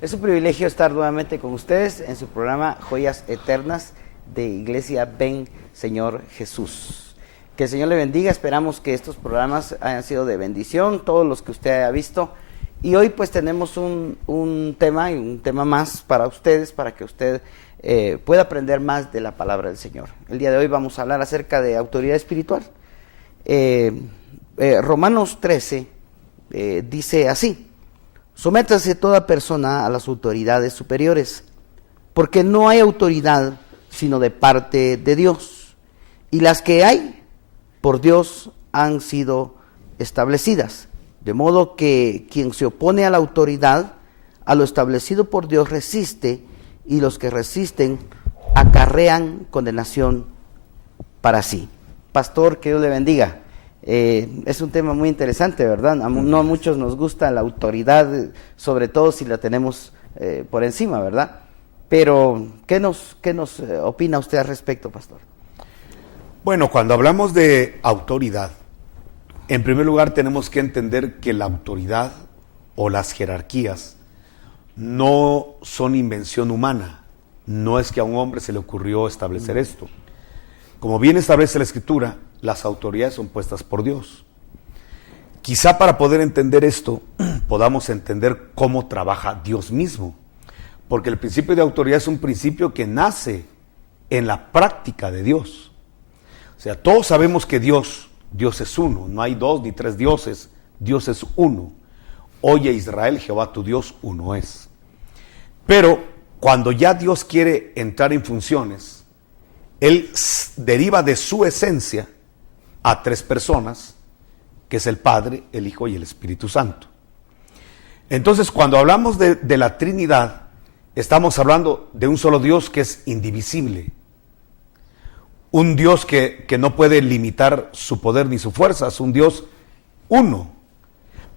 Es un privilegio estar nuevamente con ustedes en su programa Joyas Eternas de Iglesia Ven Señor Jesús. Que el Señor le bendiga, esperamos que estos programas hayan sido de bendición, todos los que usted haya visto. Y hoy pues tenemos un tema más para ustedes, para que usted pueda aprender más de la palabra del Señor. El día de hoy vamos a hablar acerca de autoridad espiritual. Romanos 13 dice así: sométase toda persona a las autoridades superiores, porque no hay autoridad sino de parte de Dios, y las que hay por Dios han sido establecidas. De modo que quien se opone a la autoridad, a lo establecido por Dios, resiste, y los que resisten acarrean condenación para sí. Pastor, que Dios le bendiga. Es un tema muy interesante, ¿verdad? No a muchos nos gusta la autoridad, sobre todo si la tenemos por encima, ¿verdad? Pero, ¿qué nos opina usted al respecto, pastor? Bueno, cuando hablamos de autoridad, en primer lugar tenemos que entender que la autoridad o las jerarquías no son invención humana. No es que a un hombre se le ocurrió establecer esto. Como bien establece la Escritura, las autoridades son puestas por Dios. Quizá para poder entender esto, podamos entender cómo trabaja Dios mismo. Porque el principio de autoridad es un principio que nace en la práctica de Dios. O sea, todos sabemos que Dios es uno, no hay dos ni tres dioses, Dios es uno. Oye Israel, Jehová tu Dios uno es. Pero cuando ya Dios quiere entrar en funciones, Él deriva de su esencia a tres personas, que es el Padre, el Hijo y el Espíritu Santo. Entonces, cuando hablamos de la Trinidad, estamos hablando de un solo Dios que es indivisible. Un Dios que no puede limitar su poder ni su fuerza, es un Dios uno.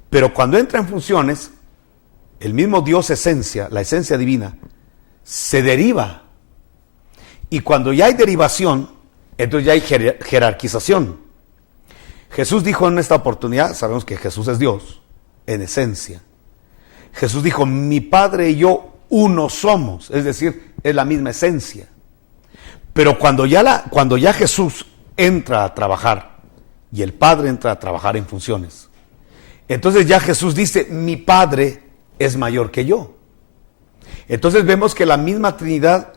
Pero cuando entra en funciones, el mismo Dios esencia, la esencia divina, se deriva. Y cuando ya hay derivación, entonces ya hay jerarquización. Jesús dijo en esta oportunidad, sabemos que Jesús es Dios, en esencia. Jesús dijo, mi Padre y yo uno somos, es decir, es la misma esencia. Pero cuando ya Jesús entra a trabajar y el Padre entra a trabajar en funciones, entonces ya Jesús dice, mi Padre es mayor que yo. Entonces vemos que en la misma Trinidad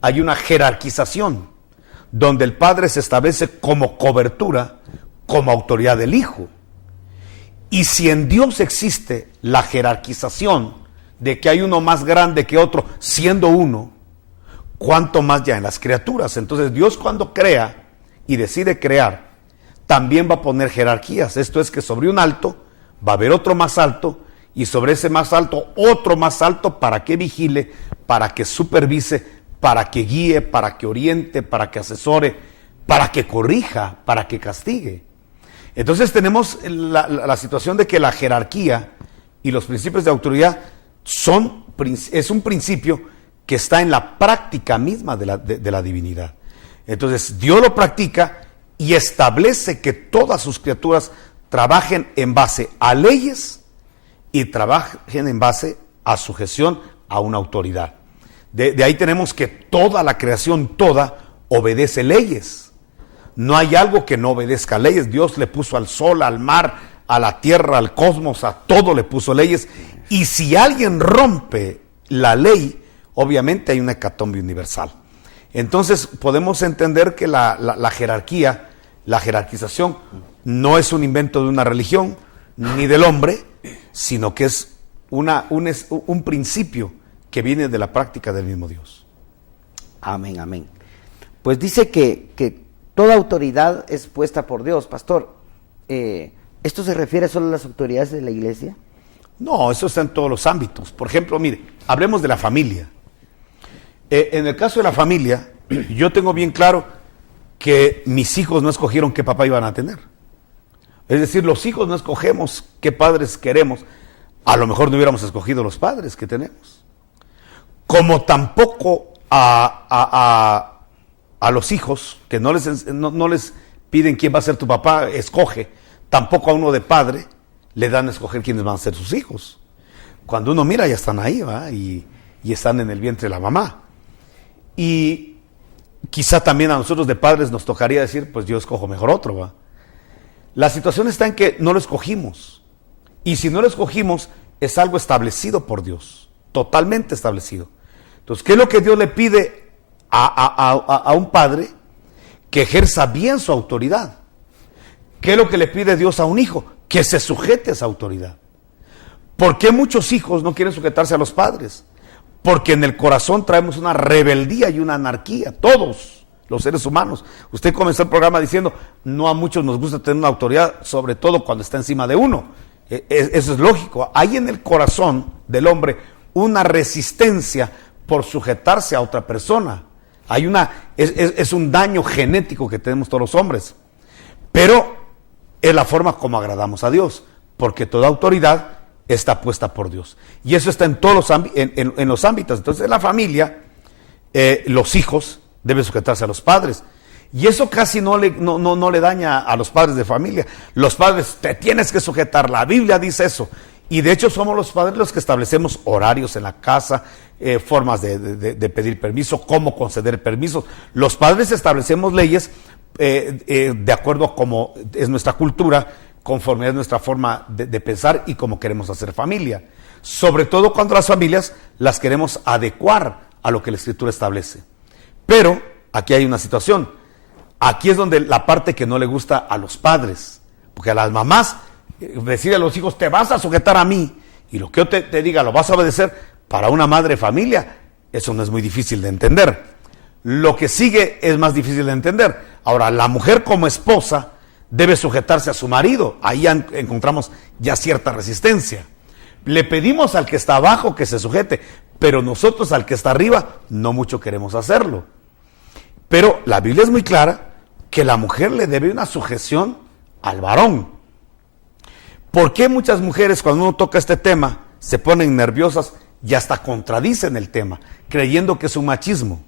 hay una jerarquización, donde el Padre se establece como cobertura, como autoridad del Hijo. Y si en Dios existe la jerarquización de que hay uno más grande que otro, siendo uno, ¿cuánto más ya en las criaturas? Entonces Dios, cuando crea y decide crear, también va a poner jerarquías. Esto es que sobre un alto va a haber otro más alto, y sobre ese más alto otro más alto, para que vigile, para que supervise, para que guíe, para que oriente, para que asesore, para que corrija, para que castigue. Entonces tenemos la situación de que la jerarquía y los principios de autoridad es un principio que está en la práctica misma de la divinidad. Entonces Dios lo practica y establece que todas sus criaturas trabajen en base a leyes y trabajen en base a sujeción a una autoridad. De ahí tenemos que toda la creación, toda, obedece leyes. No hay algo que no obedezca leyes. Dios le puso al sol, al mar, a la tierra, al cosmos, a todo le puso leyes. Y si alguien rompe la ley, obviamente hay una hecatombe universal. Entonces podemos entender que la jerarquía, la jerarquización, no es un invento de una religión ni del hombre, sino que es un principio que viene de la práctica del mismo Dios. Amén, amén. Pues dice que toda autoridad es puesta por Dios, pastor. ¿Esto se refiere solo a las autoridades de la iglesia? No, eso está en todos los ámbitos. Por ejemplo, mire, hablemos de la familia. En el caso de la familia, yo tengo bien claro que mis hijos no escogieron qué papá iban a tener. Es decir, los hijos no escogemos qué padres queremos. A lo mejor no hubiéramos escogido los padres que tenemos. Como tampoco a los hijos, que no les piden quién va a ser tu papá, escoge. Tampoco a uno de padre le dan a escoger quiénes van a ser sus hijos. Cuando uno mira ya están ahí, ¿va? Y están en el vientre de la mamá. Y quizá también a nosotros de padres nos tocaría decir, pues yo escojo mejor otro, ¿va? La situación está en que no lo escogimos. Y si no lo escogimos, es algo establecido por Dios, totalmente establecido. Entonces, ¿qué es lo que Dios le pide a un padre? Que ejerza bien su autoridad. ¿Qué es lo que le pide Dios a un hijo? Que se sujete a esa autoridad. ¿Por qué muchos hijos no quieren sujetarse a los padres? Porque en el corazón traemos una rebeldía y una anarquía, todos los seres humanos. Usted comenzó el programa diciendo, no a muchos nos gusta tener una autoridad, sobre todo cuando está encima de uno. Eso es lógico. Hay en el corazón del hombre una resistencia por sujetarse a otra persona. Es un daño genético que tenemos todos los hombres. Pero es la forma como agradamos a Dios, porque toda autoridad está puesta por Dios. Y eso está en todos los ámbitos. Entonces, en la familia, los hijos deben sujetarse a los padres. Y eso casi no le daña a los padres de familia. Los padres, te tienes que sujetar. La Biblia dice eso. Y de hecho somos los padres los que establecemos horarios en la casa, formas de pedir permiso, cómo conceder permisos. Los padres establecemos leyes de acuerdo a cómo es nuestra cultura, conforme es nuestra forma de pensar y cómo queremos hacer familia. Sobre todo cuando las familias las queremos adecuar a lo que la Escritura establece. Pero aquí hay una situación. Aquí es donde la parte que no le gusta a los padres. Porque a las mamás decirle a los hijos, te vas a sujetar a mí. Y lo que yo te diga lo vas a obedecer. Para una madre de familia, eso no es muy difícil de entender. Lo que sigue es más difícil de entender. Ahora, la mujer como esposa debe sujetarse a su marido. Ahí encontramos ya cierta resistencia. Le pedimos al que está abajo que se sujete, pero nosotros al que está arriba no mucho queremos hacerlo. Pero la Biblia es muy clara que la mujer le debe una sujeción al varón. ¿Por qué muchas mujeres cuando uno toca este tema se ponen nerviosas y hasta contradicen el tema, creyendo que es un machismo?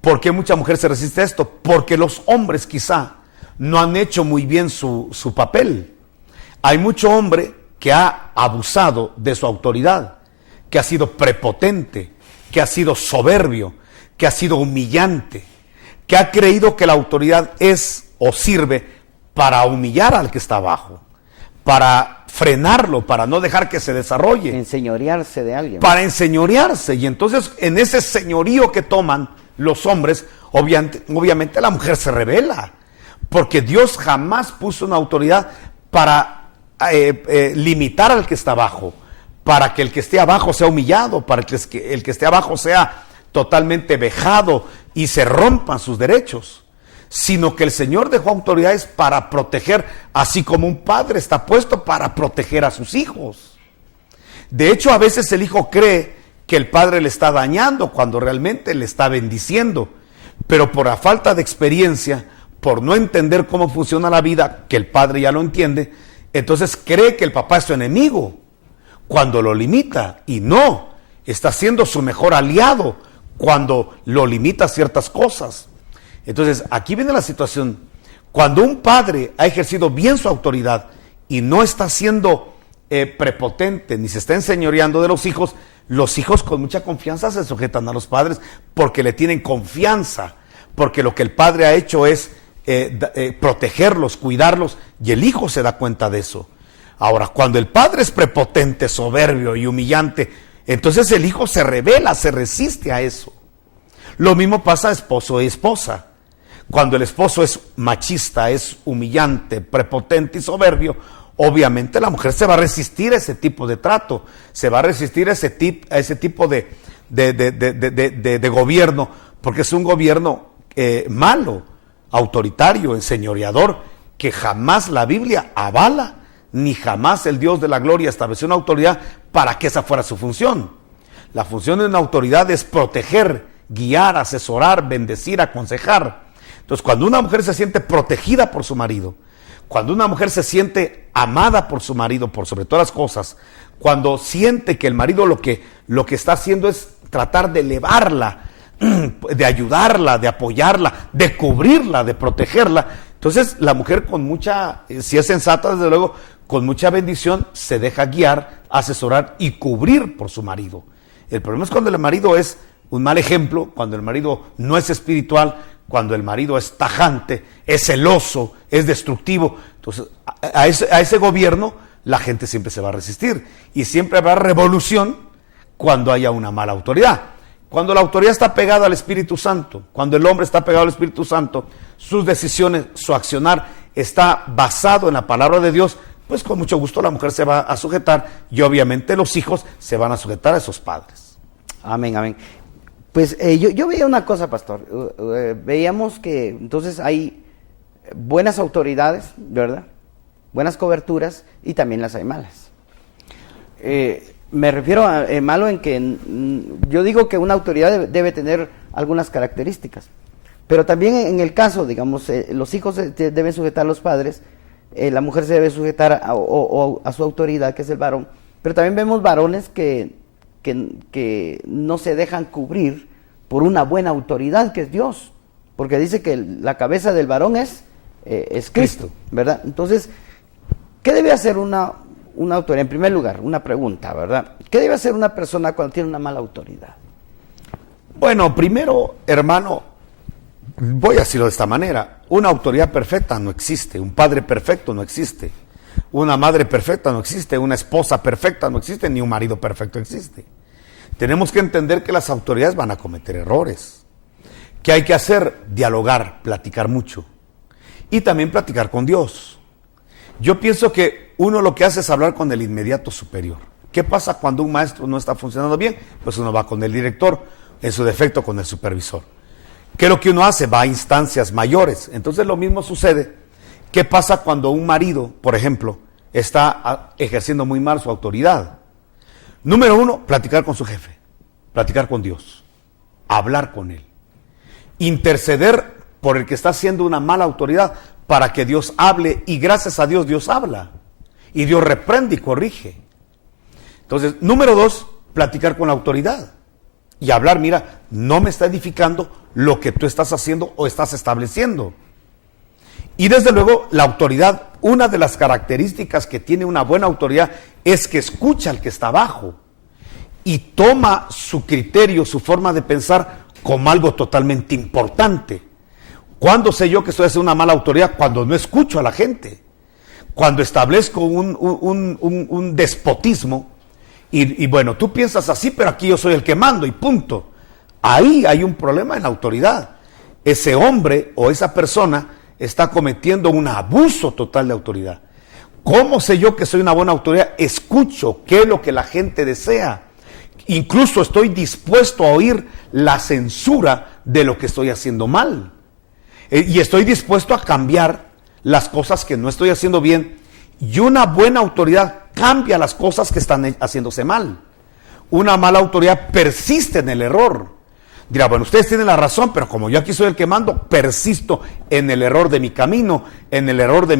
¿Por qué mucha mujer se resiste a esto? Porque los hombres quizá no han hecho muy bien su papel. Hay mucho hombre que ha abusado de su autoridad, que ha sido prepotente, que ha sido soberbio, que ha sido humillante, que ha creído que la autoridad es o sirve para humillar al que está abajo, para frenarlo, para no dejar que se desarrolle. Enseñorearse de alguien. Para enseñorearse. Y entonces en ese señorío que toman los hombres, obviamente la mujer se rebela. Porque Dios jamás puso una autoridad para limitar al que está abajo, para que el que esté abajo sea humillado, para que el que esté abajo sea totalmente vejado y se rompan sus derechos, sino que el Señor dejó autoridades para proteger, así como un padre está puesto para proteger a sus hijos. De hecho, a veces el hijo cree que el padre le está dañando cuando realmente le está bendiciendo, pero por la falta de experiencia, por no entender cómo funciona la vida, que el padre ya lo entiende, entonces cree que el papá es su enemigo, cuando lo limita, y no, está siendo su mejor aliado cuando lo limita a ciertas cosas. Entonces, aquí viene la situación. Cuando un padre ha ejercido bien su autoridad y no está siendo prepotente, ni se está enseñoreando de los hijos con mucha confianza se sujetan a los padres porque le tienen confianza, porque lo que el padre ha hecho es protegerlos, cuidarlos, y el hijo se da cuenta de eso. Ahora, cuando el padre es prepotente, soberbio y humillante, entonces el hijo se rebela, se resiste a eso. Lo mismo pasa a esposo y esposa. Cuando el esposo es machista, es humillante, prepotente y soberbio, obviamente la mujer se va a resistir a ese tipo de trato, se va a resistir a ese tipo de gobierno, porque es un gobierno malo, autoritario, enseñoreador, que jamás la Biblia avala, ni jamás el Dios de la gloria estableció una autoridad para que esa fuera su función. La función de una autoridad es proteger, guiar, asesorar, bendecir, aconsejar. Entonces, cuando una mujer se siente protegida por su marido, cuando una mujer se siente amada por su marido, por sobre todas las cosas, cuando siente que el marido lo que está haciendo es tratar de elevarla, de ayudarla, de apoyarla, de cubrirla, de protegerla, entonces la mujer con mucha, si es sensata, desde luego, con mucha bendición se deja guiar, asesorar y cubrir por su marido. El problema es cuando el marido es un mal ejemplo, cuando el marido no es espiritual, cuando el marido es tajante, es celoso, es destructivo. Entonces, a ese gobierno la gente siempre se va a resistir y siempre habrá revolución cuando haya una mala autoridad. Cuando la autoridad está pegada al Espíritu Santo, cuando el hombre está pegado al Espíritu Santo, sus decisiones, su accionar está basado en la palabra de Dios, pues con mucho gusto la mujer se va a sujetar y obviamente los hijos se van a sujetar a esos padres. Amén, amén. Pues yo veía una cosa, pastor. Veíamos que entonces hay buenas autoridades, ¿verdad? Buenas coberturas y también las hay malas. Me refiero a malo en que yo digo que una autoridad debe tener algunas características, pero también en el caso, digamos, los hijos deben sujetar a los padres, la mujer se debe sujetar a su autoridad, que es el varón, pero también vemos varones que no se dejan cubrir por una buena autoridad, que es Dios, porque dice que la cabeza del varón es Cristo, ¿verdad? Entonces, ¿qué debe hacer una autoridad? En primer lugar, una pregunta, ¿verdad? ¿Qué debe hacer una persona cuando tiene una mala autoridad? Bueno, primero, hermano, voy a decirlo de esta manera, una autoridad perfecta no existe, un padre perfecto no existe, una madre perfecta no existe, una esposa perfecta no existe, ni un marido perfecto existe. Tenemos que entender que las autoridades van a cometer errores. ¿Qué hay que hacer? Dialogar, platicar mucho. Y también platicar con Dios. Yo pienso que uno lo que hace es hablar con el inmediato superior. ¿Qué pasa cuando un maestro no está funcionando bien? Pues uno va con el director, en su defecto con el supervisor. ¿Qué es lo que uno hace? Va a instancias mayores. Entonces lo mismo sucede. ¿Qué pasa cuando un marido, por ejemplo, está ejerciendo muy mal su autoridad? Número uno, platicar con su jefe, platicar con Dios, hablar con él, interceder por el que está haciendo una mala autoridad para que Dios hable, y gracias a Dios, Dios habla y Dios reprende y corrige. Entonces, número dos, platicar con la autoridad y hablar, mira, no me está edificando lo que tú estás haciendo o estás estableciendo. Y desde luego, la autoridad, una de las características que tiene una buena autoridad es que escucha al que está abajo y toma su criterio, su forma de pensar como algo totalmente importante. ¿Cuándo sé yo que estoy haciendo una mala autoridad? Cuando no escucho a la gente, cuando establezco un despotismo y bueno, tú piensas así, pero aquí yo soy el que mando y punto. Ahí hay un problema en la autoridad. Ese hombre o esa persona está cometiendo un abuso total de autoridad. ¿Cómo sé yo que soy una buena autoridad? Escucho qué es lo que la gente desea. Incluso estoy dispuesto a oír la censura de lo que estoy haciendo mal. Y estoy dispuesto a cambiar las cosas que no estoy haciendo bien. Y una buena autoridad cambia las cosas que están haciéndose mal. Una mala autoridad persiste en el error. Dirá, bueno, ustedes tienen la razón, pero como yo aquí soy el que mando, persisto en el error de mi camino, en el error de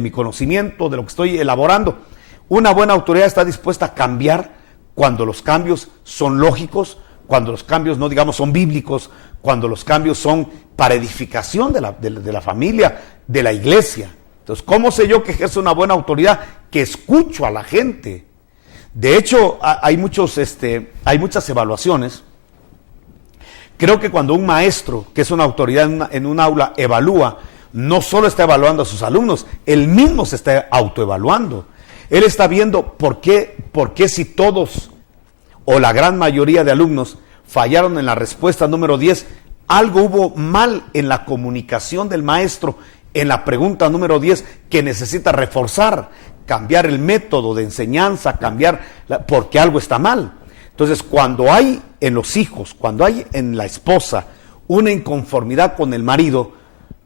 mi conocimiento, de lo que estoy elaborando. Una buena autoridad está dispuesta a cambiar cuando los cambios son lógicos, cuando los cambios no, digamos, son bíblicos, cuando los cambios son para edificación de la familia, de la iglesia. Entonces, ¿cómo sé yo que ejerzo una buena autoridad? Que escucho a la gente. De hecho, hay muchas evaluaciones. Creo que cuando un maestro, que es una autoridad en un aula, evalúa, no solo está evaluando a sus alumnos, él mismo se está autoevaluando. Él está viendo por qué si todos o la gran mayoría de alumnos fallaron en la respuesta número 10, algo hubo mal en la comunicación del maestro en la pregunta número 10 que necesita reforzar, cambiar el método de enseñanza, porque algo está mal. Entonces, cuando hay en los hijos, cuando hay en la esposa una inconformidad con el marido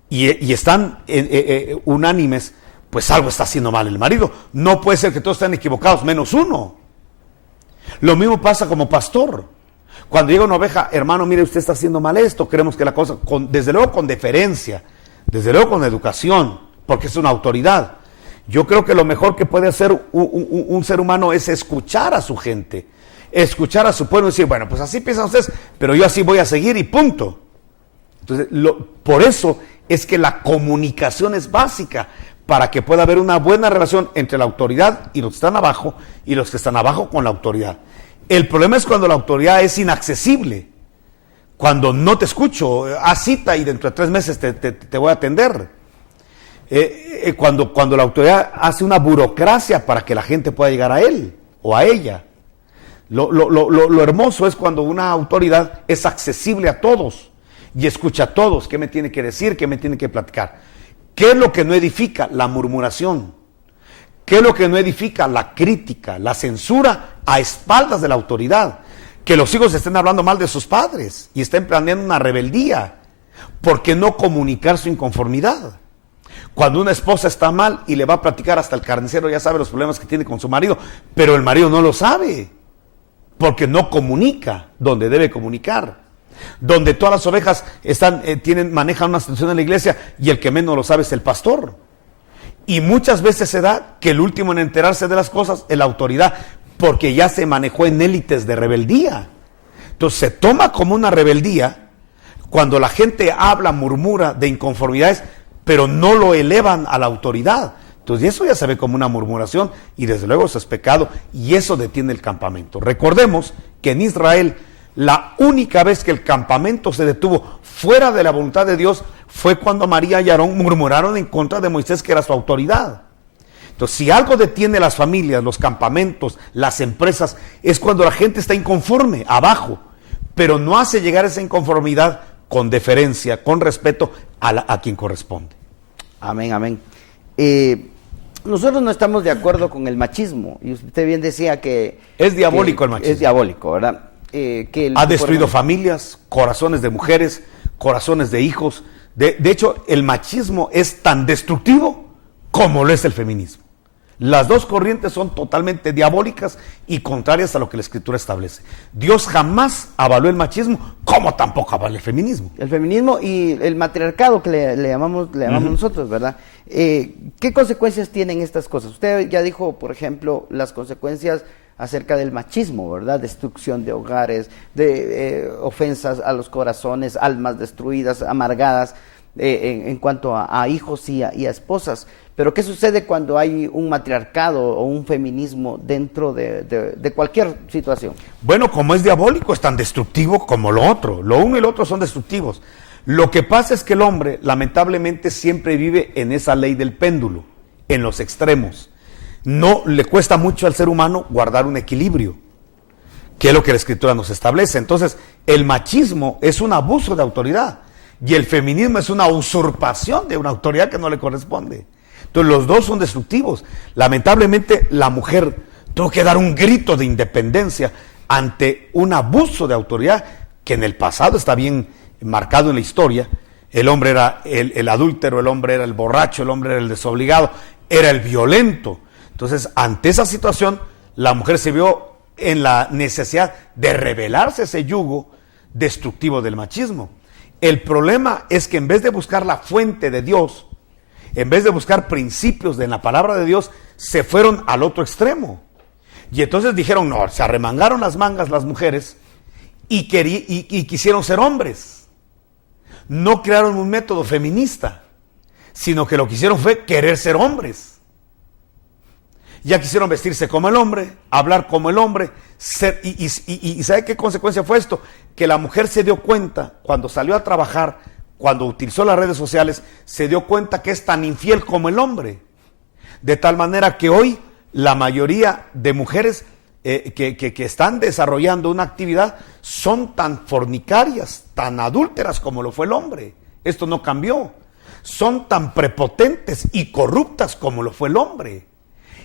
y están unánimes, pues algo está haciendo mal el marido. No puede ser que todos estén equivocados, menos uno. Lo mismo pasa como pastor. Cuando llega una oveja, hermano, mire, usted está haciendo mal esto, queremos que la cosa, desde luego con deferencia, desde luego con educación, porque es una autoridad. Yo creo que lo mejor que puede hacer un ser humano es escuchar a su gente, escuchar a su pueblo y decir, bueno, pues así piensan ustedes, pero yo así voy a seguir y punto. Entonces, por eso es que la comunicación es básica para que pueda haber una buena relación entre la autoridad y los que están abajo, y los que están abajo con la autoridad. El problema es cuando la autoridad es inaccesible, cuando no te escucho, haz cita y dentro de 3 meses te voy a atender. Cuando la autoridad hace una burocracia para que la gente pueda llegar a él o a ella. Lo hermoso es cuando una autoridad es accesible a todos y escucha a todos. ¿Qué me tiene que decir? ¿Qué me tiene que platicar? ¿Qué es lo que no edifica? La murmuración. ¿Qué es lo que no edifica? La crítica, la censura a espaldas de la autoridad. Que los hijos estén hablando mal de sus padres y estén planeando una rebeldía. ¿Por qué no comunicar su inconformidad? Cuando una esposa está mal y le va a platicar, hasta el carnicero ya sabe los problemas que tiene con su marido, pero el marido no lo sabe, porque no comunica donde debe comunicar. Donde todas las ovejas manejan una situación en la iglesia y el que menos lo sabe es el pastor. Y muchas veces se da que el último en enterarse de las cosas es la autoridad, porque ya se manejó en élites de rebeldía. Entonces se toma como una rebeldía cuando la gente habla, murmura de inconformidades, pero no lo elevan a la autoridad. Entonces eso ya se ve como una murmuración y desde luego eso es pecado y eso detiene el campamento. Recordemos que en Israel la única vez que el campamento se detuvo fuera de la voluntad de Dios fue cuando María y Aarón murmuraron en contra de Moisés, que era su autoridad. Entonces, si algo detiene las familias, los campamentos, las empresas, es cuando la gente está inconforme, abajo, pero no hace llegar esa inconformidad con deferencia, con respeto a quien corresponde. Amén, amén. Nosotros no estamos de acuerdo con el machismo, y usted bien decía que... Es diabólico el machismo. Es diabólico, ¿verdad? Ha destruido familias, corazones de mujeres, corazones de hijos. De hecho, el machismo es tan destructivo como lo es el feminismo. Las dos corrientes son totalmente diabólicas y contrarias a lo que la Escritura establece. Dios jamás avaló el machismo, como tampoco avaló el feminismo. El feminismo y el matriarcado que le llamamos nosotros, ¿verdad? ¿Qué consecuencias tienen estas cosas? Usted ya dijo, por ejemplo, las consecuencias acerca del machismo, ¿verdad? Destrucción de hogares, de ofensas a los corazones, almas destruidas, amargadas, en cuanto a hijos y a esposas. Pero ¿qué sucede cuando hay un matriarcado o un feminismo dentro de cualquier situación? Bueno, como es diabólico, es tan destructivo como lo otro. Lo uno y lo otro son destructivos. Lo que pasa es que el hombre, lamentablemente, siempre vive en esa ley del péndulo, en los extremos. No le cuesta mucho al ser humano guardar un equilibrio, que es lo que la Escritura nos establece. Entonces, el machismo es un abuso de autoridad y el feminismo es una usurpación de una autoridad que no le corresponde. Entonces, los dos son destructivos. Lamentablemente, la mujer tuvo que dar un grito de independencia ante un abuso de autoridad que en el pasado está bien marcado en la historia. El hombre era el adúltero, el hombre era el borracho, el hombre era el desobligado, era el violento. Entonces, ante esa situación, la mujer se vio en la necesidad de rebelarse a ese yugo destructivo del machismo. El problema es que en vez de buscar la fuente de Dios, en vez de buscar principios de la palabra de Dios, se fueron al otro extremo. Y entonces dijeron, no, se arremangaron las mangas las mujeres y quisieron ser hombres. No crearon un método feminista, sino que lo que hicieron fue querer ser hombres. Ya quisieron vestirse como el hombre, hablar como el hombre, y ¿sabe qué consecuencia fue esto? Que la mujer se dio cuenta, cuando salió a trabajar, cuando utilizó las redes sociales, se dio cuenta que es tan infiel como el hombre. De tal manera que hoy la mayoría de mujeres que están desarrollando una actividad son tan fornicarias, tan adúlteras como lo fue el hombre. Esto no cambió. Son tan prepotentes y corruptas como lo fue el hombre.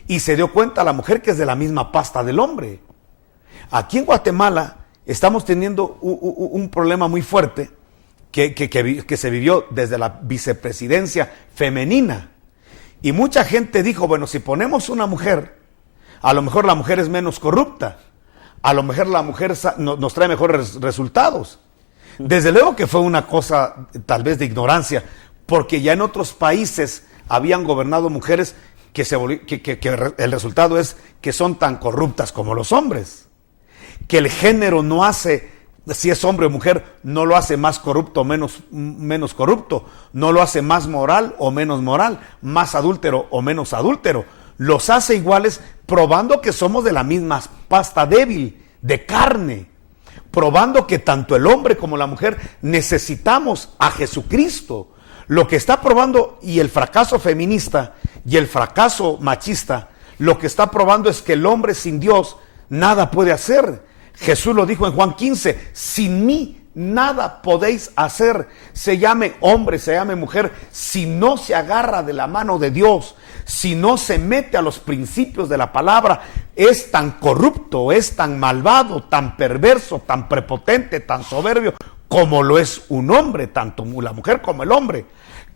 Y se dio cuenta la mujer que es de la misma pasta del hombre. Aquí en Guatemala estamos teniendo un problema muy fuerte que se vivió desde la vicepresidencia femenina. Y mucha gente dijo, bueno, si ponemos una mujer, a lo mejor la mujer es menos corrupta, a lo mejor la mujer nos trae mejores resultados. Desde luego que fue una cosa tal vez de ignorancia, porque ya en otros países habían gobernado mujeres que el resultado es que son tan corruptas como los hombres, que el género no hace si es hombre o mujer, no lo hace más corrupto o menos corrupto, no lo hace más moral o menos moral, más adúltero o menos adúltero. Los hace iguales, probando que somos de la misma pasta débil, de carne, probando que tanto el hombre como la mujer necesitamos a Jesucristo. Lo que está probando, y el fracaso feminista y el fracaso machista, lo que está probando es que el hombre sin Dios nada puede hacer. Jesús lo dijo en Juan 15, sin mí nada podéis hacer, se llame hombre, se llame mujer, si no se agarra de la mano de Dios, si no se mete a los principios de la palabra. Es tan corrupto, es tan malvado, tan perverso, tan prepotente, tan soberbio, como lo es un hombre, tanto la mujer como el hombre.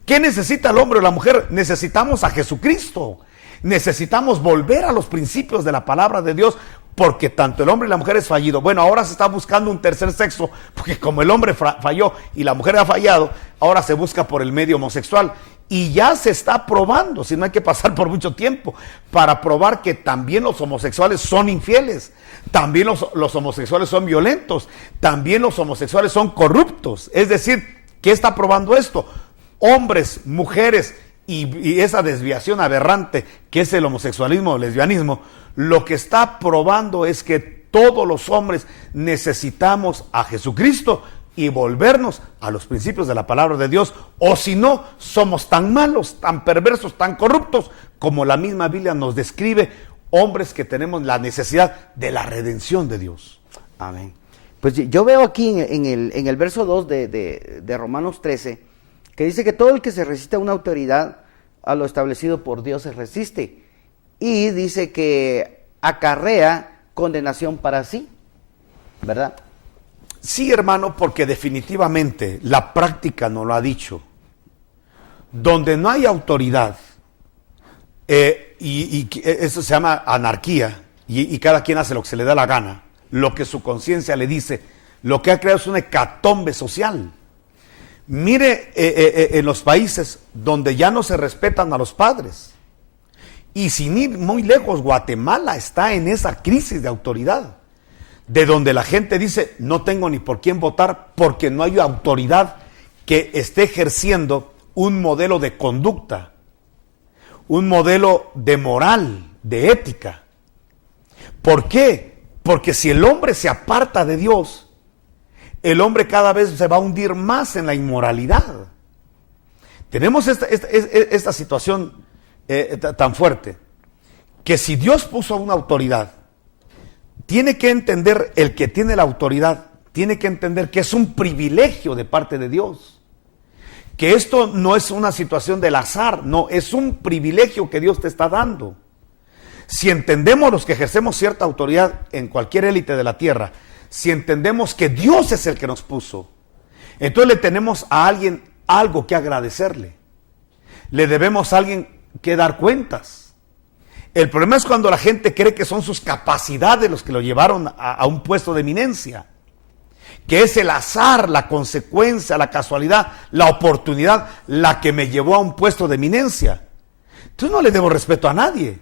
¿Qué necesita el hombre o la mujer? Necesitamos a Jesucristo. Necesitamos volver a los principios de la palabra de Dios, porque tanto el hombre y la mujer es fallido. Bueno, ahora se está buscando un tercer sexo, porque como el hombre falló y la mujer ha fallado, ahora se busca por el medio homosexual. Y ya se está probando, si no hay que pasar por mucho tiempo, para probar que también los homosexuales son infieles, también los homosexuales son violentos, también los homosexuales son corruptos. Es decir, ¿qué está probando esto? Hombres, mujeres y esa desviación aberrante que es el homosexualismo o lesbianismo, lo que está probando es que todos los hombres necesitamos a Jesucristo y volvernos a los principios de la palabra de Dios, o si no, somos tan malos, tan perversos, tan corruptos, como la misma Biblia nos describe, hombres que tenemos la necesidad de la redención de Dios. Amén. Pues yo veo aquí en el verso 2 de Romanos 13, que dice que todo el que se resiste a una autoridad, a lo establecido por Dios se resiste. Y dice que acarrea condenación para sí, ¿verdad? Sí, hermano, porque definitivamente la práctica nos lo ha dicho. Donde no hay autoridad, y eso se llama anarquía, y cada quien hace lo que se le da la gana, lo que su conciencia le dice, lo que ha creado es una hecatombe social. Mire en los países donde ya no se respetan a los padres, y sin ir muy lejos, Guatemala está en esa crisis de autoridad, de donde la gente dice, no tengo ni por quién votar porque no hay autoridad que esté ejerciendo un modelo de conducta, un modelo de moral, de ética. ¿Por qué? Porque si el hombre se aparta de Dios, el hombre cada vez se va a hundir más en la inmoralidad. Tenemos esta situación tan fuerte, que si Dios puso una autoridad, tiene que entender, el que tiene la autoridad, tiene que entender que es un privilegio de parte de Dios. Que esto no es una situación del azar, no, es un privilegio que Dios te está dando. Si entendemos los que ejercemos cierta autoridad en cualquier élite de la tierra, si entendemos que Dios es el que nos puso, entonces le tenemos a alguien algo que agradecerle. Le debemos a alguien que dar cuentas. El problema es cuando la gente cree que son sus capacidades los que lo llevaron a un puesto de eminencia, que es el azar, la consecuencia, la casualidad, la oportunidad, la que me llevó a un puesto de eminencia. Entonces no le debo respeto a nadie.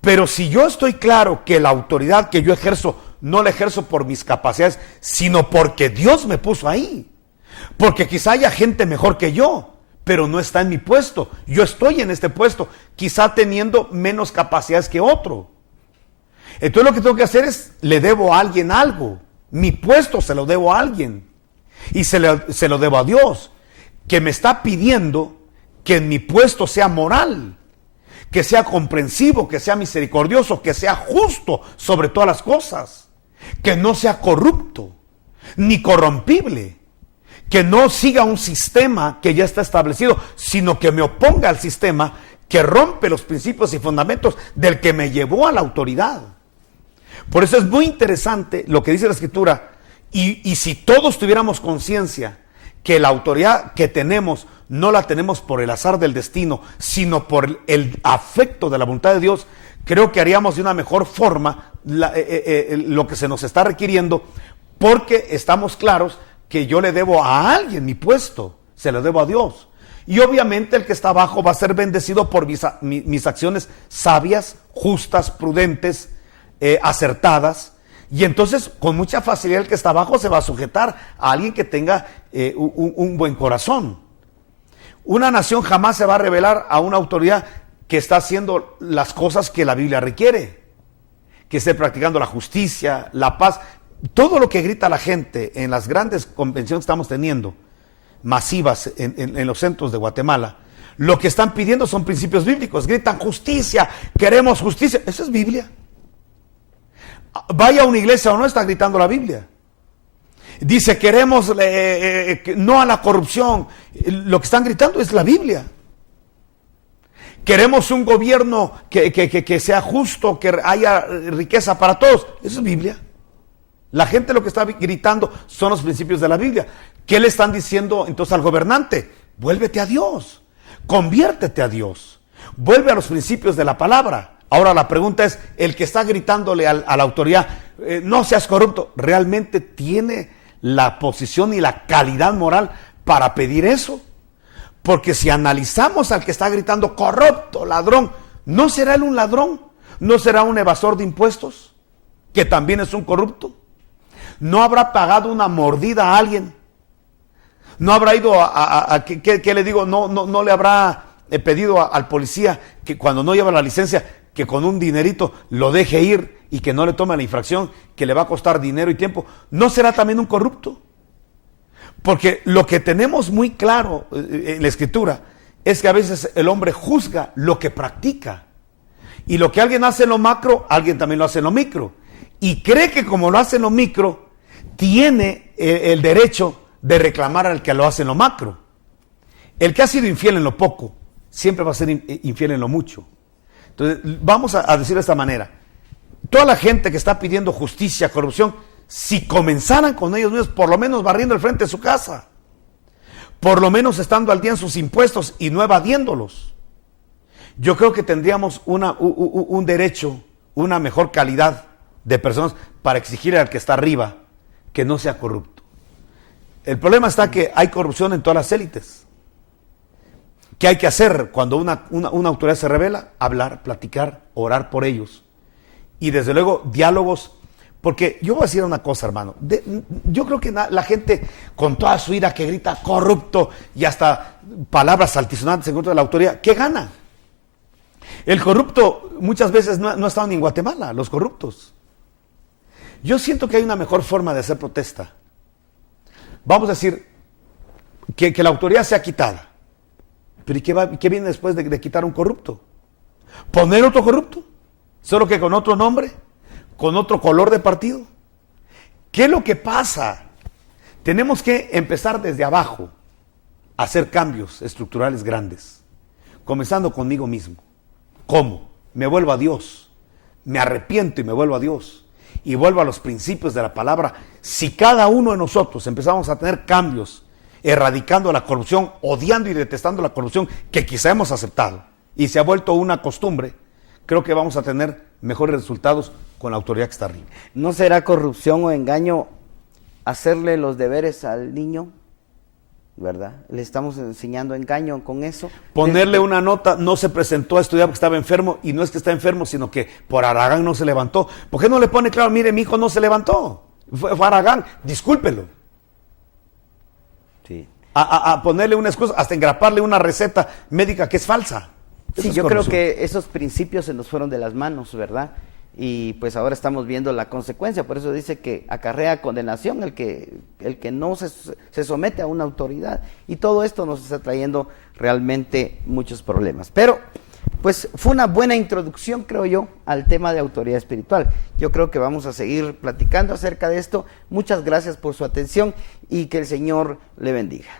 Pero si yo estoy claro que la autoridad que yo ejerzo, no la ejerzo por mis capacidades, sino porque Dios me puso ahí. Porque quizá haya gente mejor que yo, pero no está en mi puesto. Yo estoy en este puesto, quizá teniendo menos capacidades que otro. Entonces lo que tengo que hacer es, le debo a alguien algo. Mi puesto se lo debo a alguien. Y se lo debo a Dios, que me está pidiendo que en mi puesto sea moral, que sea comprensivo, que sea misericordioso, que sea justo sobre todas las cosas, que no sea corrupto, ni corrompible, que no siga un sistema que ya está establecido, sino que me oponga al sistema que rompe los principios y fundamentos del que me llevó a la autoridad. Por eso es muy interesante lo que dice la Escritura, y si todos tuviéramos conciencia que la autoridad que tenemos no la tenemos por el azar del destino, sino por el afecto de la voluntad de Dios, creo que haríamos de una mejor forma lo que se nos está requiriendo, porque estamos claros que yo le debo a alguien mi puesto, se lo debo a Dios. Y obviamente el que está abajo va a ser bendecido por mis acciones sabias, justas, prudentes, acertadas. Y entonces, con mucha facilidad, el que está abajo se va a sujetar a alguien que tenga un buen corazón. Una nación jamás se va a rebelar a una autoridad que está haciendo las cosas que la Biblia requiere, que esté practicando la justicia, la paz. Todo lo que grita la gente en las grandes convenciones que estamos teniendo, masivas en los centros de Guatemala, lo que están pidiendo son principios bíblicos. Gritan justicia, queremos justicia. Eso es Biblia. Vaya a una iglesia o no, está gritando la Biblia. Dice, queremos no a la corrupción. Lo que están gritando es la Biblia. Queremos un gobierno que sea justo, que haya riqueza para todos. Eso es Biblia. La gente lo que está gritando son los principios de la Biblia. ¿Qué le están diciendo entonces al gobernante? Vuélvete a Dios, conviértete a Dios, vuelve a los principios de la palabra. Ahora la pregunta es, el que está gritándole a la autoridad, no seas corrupto, ¿realmente tiene la posición y la calidad moral para pedir eso? Porque si analizamos al que está gritando corrupto, ladrón, ¿no será él un ladrón? ¿No será un evasor de impuestos? Que también es un corrupto. ¿No habrá pagado una mordida a alguien? ¿No habrá ido ¿qué le digo? No le habrá pedido al policía que cuando no lleva la licencia, que con un dinerito lo deje ir y que no le tome la infracción, que le va a costar dinero y tiempo? ¿No será también un corrupto? Porque lo que tenemos muy claro en la Escritura es que a veces el hombre juzga lo que practica. Y lo que alguien hace en lo macro, alguien también lo hace en lo micro. Y cree que como lo hace en lo micro, tiene el derecho de reclamar al que lo hace en lo macro. El que ha sido infiel en lo poco, siempre va a ser infiel en lo mucho. Entonces, vamos a decir de esta manera. Toda la gente que está pidiendo justicia, corrupción, si comenzaran con ellos mismos, por lo menos barriendo el frente de su casa, por lo menos estando al día en sus impuestos y no evadiéndolos, yo creo que tendríamos un derecho, una mejor calidad de personas para exigirle al que está arriba que no sea corrupto. El problema está que hay corrupción en todas las élites. ¿Qué hay que hacer cuando una autoridad se revela? Hablar, platicar, orar por ellos. Y desde luego diálogos. Porque yo voy a decir una cosa, hermano. Yo creo que la gente con toda su ira que grita corrupto y hasta palabras altisonantes en contra de la autoridad, ¿qué gana? El corrupto muchas veces no ha estado ni en Guatemala, los corruptos. Yo siento que hay una mejor forma de hacer protesta. Vamos a decir que la autoridad sea quitada. Pero ¿y qué viene después de quitar un corrupto? ¿Poner otro corrupto? Solo que con otro nombre, con otro color de partido. ¿Qué es lo que pasa? Tenemos que empezar desde abajo a hacer cambios estructurales grandes, comenzando conmigo mismo. ¿Cómo? Me vuelvo a Dios, me arrepiento y me vuelvo a Dios y vuelvo a los principios de la palabra. Si cada uno de nosotros empezamos a tener cambios, erradicando la corrupción, odiando y detestando la corrupción que quizá hemos aceptado y se ha vuelto una costumbre, creo que vamos a tener mejores resultados con la autoridad que está arriba. ¿No será corrupción o engaño hacerle los deberes al niño? ¿Verdad? Le estamos enseñando engaño con eso. Ponerle una nota, no se presentó a estudiar porque estaba enfermo, y no es que está enfermo, sino que por Aragán no se levantó. ¿Por qué no le pone claro, mire, mi hijo no se levantó? Fue Aragán, discúlpelo. Sí. A ponerle una excusa, hasta engraparle una receta médica que es falsa. Sí, yo creo que esos principios se nos fueron de las manos, ¿verdad? Y pues ahora estamos viendo la consecuencia. Por eso dice que acarrea condenación el que no se somete a una autoridad. Y todo esto nos está trayendo realmente muchos problemas. Pero pues fue una buena introducción, creo yo, al tema de autoridad espiritual. Yo creo que vamos a seguir platicando acerca de esto. Muchas gracias por su atención y que el Señor le bendiga.